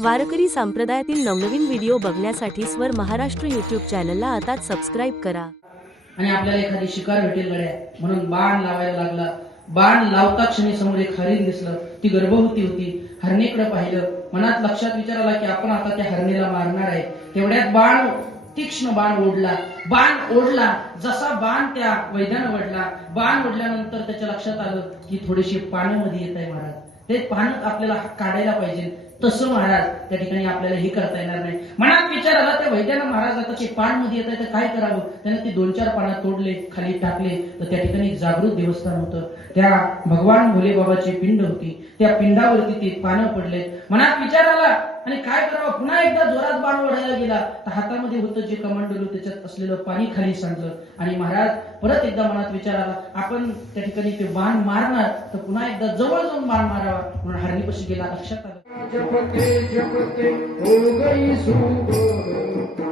वारकरी संप्रदायातील नवनवीन व्हिडिओ बघण्यासाठी स्वर महाराष्ट्र युट्यूब चॅनलला आता सबस्क्राईब करा. आणि आपल्याला एखादी शिकार भेटेल गड्या म्हणून बाण लावायला लागला. बाण लावता क्षणी समोर एक हरिण दिसलं. ती गर्भवती होती. हरणीकडे पाहिलं. मनात लक्षात विचार आला की आपण आता त्या हरणीला मारणार आहे. तेवढ्यात बाण तीक्ष्ण बाण ओढला. बाण ओढला. जसा बाण त्या वैद्यानं ओढला बाण ओढल्यानंतर त्याच्या लक्षात आलं की थोडेसे पाण्यामध्ये येत आहे महाराज. ते पानं आपल्याला काढायला पाहिजे. तसं महाराज त्या ठिकाणी आपल्याला हे करता येणार नाही. मनात विचार आला त्या वैद्यानं महाराज आता ते पानमध्ये येत आहे तर काय करावं? त्यानं ते दोन चार पानं तोडले खाली टाकले तर त्या ठिकाणी जागृत देवस्थान होतं. त्या भगवान भोले बाबाची पिंड होती. त्या पिंडावरती ते पानं पडले. मनात विचार आला आणि काय करावं? पुन्हा एकदा जोरात बाण ओढायला गेला. तर हातामध्ये होतं जे कमांडलो त्याच्यात असलेलं पाणी खाली सांडलं. आणि महाराज परत एकदा मनात विचार आला आपण त्या ठिकाणी ते बाण मारणार तर पुन्हा एकदा जवळ जाऊन बाण मारावा. म्हणून हरणीपाशी गेला लक्षात आलं. जपते जपते हो गई सुख